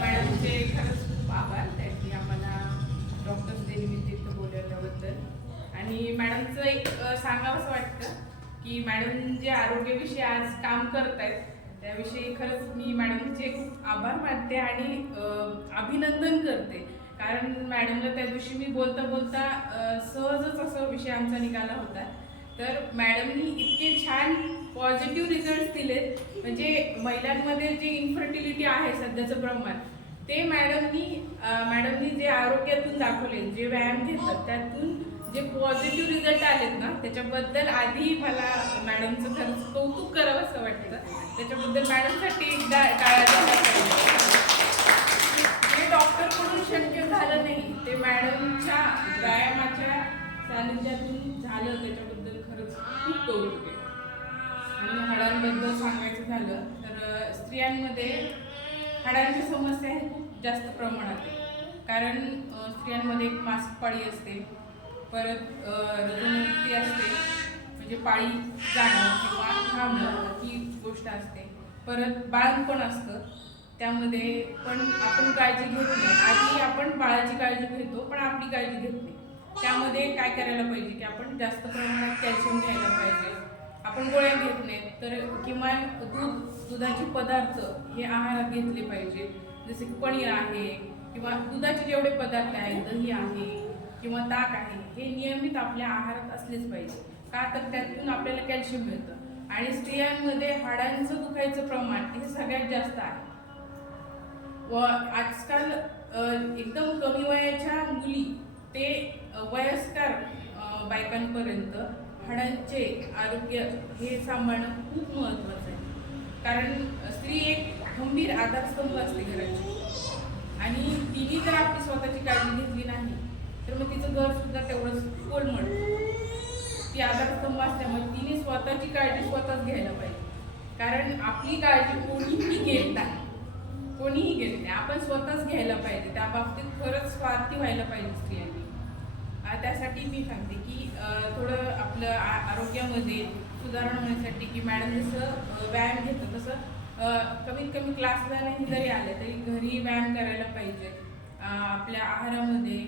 मॅडमचे खरंच खूप आभार त्यांनी आम्हाला डॉक्टर्स डे निमित्त इथं बोलवल्याबद्दल. आणि मॅडमचं एक सांगावंसं वाटतं की मॅडम जे आरोग्याविषयी आज काम करत आहेत त्याविषयी खरंच मी मॅडमचे खूप आभार मानते आणि अभिनंदन करते. कारण मॅडमला त्या दिवशी मी बोलता बोलता सहजच असा विषय आमचा निघाला होता. तर मॅडमनी इतके छान पॉझिटिव्ह रिझल्ट दिलेत, म्हणजे महिलांमध्ये जे इन्फर्टिलिटी आहे सध्याचं प्रमाण ते मॅडमनी जे आरोग्यातून दाखवले, जे व्यायाम घेतात त्यातून जे पॉझिटिव्ह रिझल्ट आलेत ना, त्याच्याबद्दल आधी मला मॅडमचं खरंच कौतुक करावं असं वाटतं. त्याच्याबद्दल मॅडमसाठी एकदा टाळ्या झाल्या पाहिजे. हे डॉक्टरकडून शक्य झालं नाही, ते मॅडमच्या व्यायामाच्या सानिध्यातून झालं, त्याच्याबद्दल खरंच खूप कौतुक आहे. आणि हाडांबद्दल सांगायचं झालं तर स्त्रियांमध्ये हाडांची समस्या ही खूप जास्त प्रमाणात आहे. कारण स्त्रियांमध्ये एक मासिक पाळी असते, परत ऋतुमुक्ती असते, म्हणजे पाळी जाणं किंवा थांबणं ही गोष्ट असते. परत बाळंतपण असतं, त्यामध्ये पण आपण काळजी घेत नाही. आधी आपण बाळाची काळजी घेतो पण आपली काळजी घेत नाही. त्यामध्ये काय करायला पाहिजे की आपण जास्त प्रमाणात कॅल्शियम घ्यायला पाहिजे. आपण गोळ्या घेत नाहीत तर किमान दुधाचे पदार्थ हे आहारात घेतले पाहिजे. जसे की पनीर आहे किंवा दुधाचे जेवढे पदार्थ आहेत, दही आहे किंवा ताक आहे, हे नियमित आपल्या आहारात असलेच पाहिजे. का तर त्यातून आपल्याला कॅल्शियम मिळतं. आणि स्त्रियांमध्ये हाडांचं दुखायचं प्रमाण हे सगळ्यात जास्त आहे. व आजकाल एकदम कमी वयाच्या मुली ते वयस्कर बायकांपर्यंत हाडांचे आरोग्य हे सांभाळणं खूप महत्त्वाचं आहे. कारण स्त्री एक खंबीर आधारस्तंभ असते घराची, आणि तिने जर आपली स्वतःची काळजी घेतली नाही तर मग तिचं घर सुद्धा तेवढंच कोलमडतं. ती आधारस्तंभ असल्यामुळे तिने स्वतःची काळजी स्वतःच घ्यायला पाहिजे. कारण आपली काळजी कोणीही घेत नाही, कोणीही घेत नाही, आपण स्वतःच घ्यायला पाहिजे. त्या बाबतीत खरंच स्वार्थी व्हायला पाहिजे स्त्रियांनी. त्यासाठी मी सांगते की थोडं आपलं आरोग्यामध्ये सुधारणा होण्यासाठी की मॅडम जसं व्यायाम घेतं तसं कमीत कमी क्लासला नाही जरी आले तरी घरी व्यायाम करायला पाहिजे. आपल्या आहारामध्ये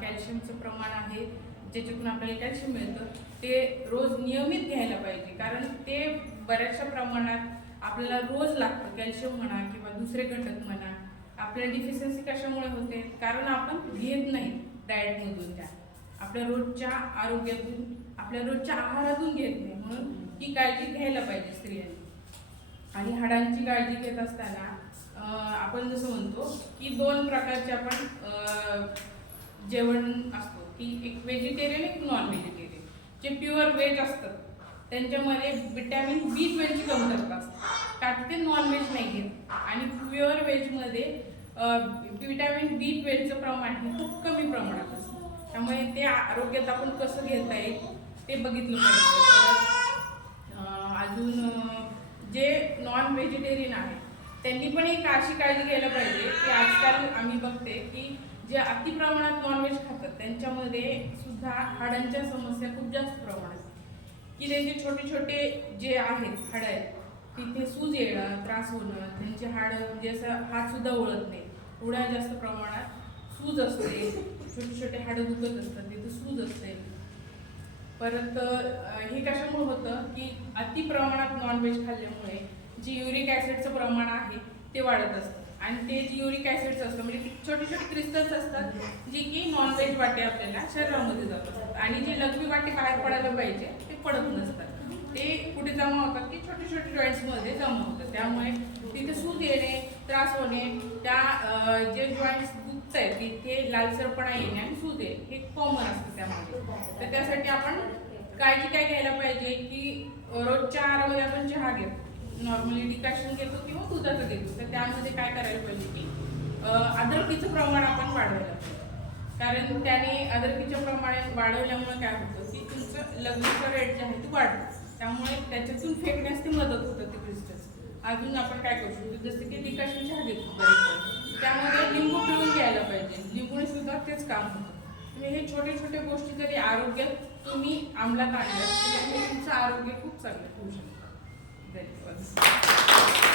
कॅल्शियमचं प्रमाण आहे, ज्याच्यातून आपल्याला कॅल्शियम मिळतं, ते रोज नियमित घ्यायला पाहिजे. कारण ते बऱ्याचशा प्रमाणात आपल्याला रोज लागतं. कॅल्शियम म्हणा किंवा दुसरे घटक म्हणा. आपल्याला डिफिशियन्सी कशामुळे होते? कारण आपण घेत नाही डाएटमधून, त्या आपल्या रोजच्या आरोग्यातून, आपल्या रोजच्या आहारातून घेत नाही. म्हणून ही काळजी घ्यायला पाहिजे स्त्रियांनी. आणि हाडांची काळजी घेत असताना आपण जसं म्हणतो की दोन प्रकारचे आपण जेवण असतो, की एक व्हेजिटेरियन एक नॉन व्हेजिटेरियन. जे प्युअर व्हेज असतात त्यांच्यामध्ये विटॅमिन B12 ची कमतरता असते, कारण ते नॉनव्हेज नाही घेत. आणि प्युअर व्हेजमध्ये विटॅमिन B12चं प्रमाण हे खूप कमी प्रमाणात असतं. त्यामुळे ते आरोग्यात आपण कसं घेता येईल ते बघितलं पाहिजे. अजून जे नॉन व्हेजिटेरियन आहे त्यांनी पण एक अशी काळजी घ्यायला पाहिजे की आजकाल आम्ही बघते की जे अति प्रमाणात नॉनव्हेज खातात त्यांच्यामध्ये सुद्धा हाडांच्या समस्या खूप जास्त प्रमाणात, की त्यांचे छोटे छोटे जे आहेत हाड आहेत तिथे सूज येणं, त्रास होणं, त्यांचे हाड म्हणजे असं हात सुद्धा ओळत नाही, एवढ्या जास्त प्रमाणात सूज असते. छोटे छोटे हाडं दुखत असतात, तिथे सूज असते. परत हे कशामुळे होतं की अति प्रमाणात नॉनव्हेज खाल्ल्यामुळे जे युरिक ॲसिडचं प्रमाण आहे ते वाढत असतं. आणि ते जे युरिक ॲसिड्स असतं म्हणजे छोटे छोटे क्रिस्टल्स असतात जे की नॉनव्हेज वाटे आपल्याला शरीरामध्ये जातात, आणि जे लघवी वाटे बाहेर पडायला पाहिजे ते पडत नसतात. ते कुठे जमा होतात की छोटे छोटे जॉईंट्समध्ये जमा होतात. त्यामुळे तिथे सूज येणे, त्रास होणे, त्या जे जॉईंट्स दुखत आहेत तिथे लालसरपणा येणे आणि सूज येणे हे कॉमन असतं त्यामध्ये. तर त्यासाठी आपण काळजी काय घ्यायला पाहिजे की रोजच्या आहारामध्ये आपण चहा घेतो, नॉर्मली डिकॅशन घेतो किंवा दुधाचं घेतो, तर त्यामध्ये काय करायला पाहिजे की अद्रकीचं प्रमाण आपण वाढवायला पाहिजे. कारण त्याने अद्रकीच्या प्रमाणात वाढवल्यामुळे काय होतं की तुमचं लग्नाचं रेट जे आहे ते वाढतं. त्यामुळे त्याच्यातून फेकण्यास ती मदत होतं ते क्रिस्टल्स. अजून आपण काय करू शकतो, जसं की डिकॅशन चहा घेतो त्यामध्ये लिंबू पिळून घ्यायला पाहिजे. लिंबूने सुद्धा तेच काम होतं. तुम्ही हे छोटे छोटे गोष्टी जरी आरोग्यात तुम्ही अंमलात आणल्या तर तुमचं आरोग्य खूप चांगलं होऊ शकतं. धन्यवाद.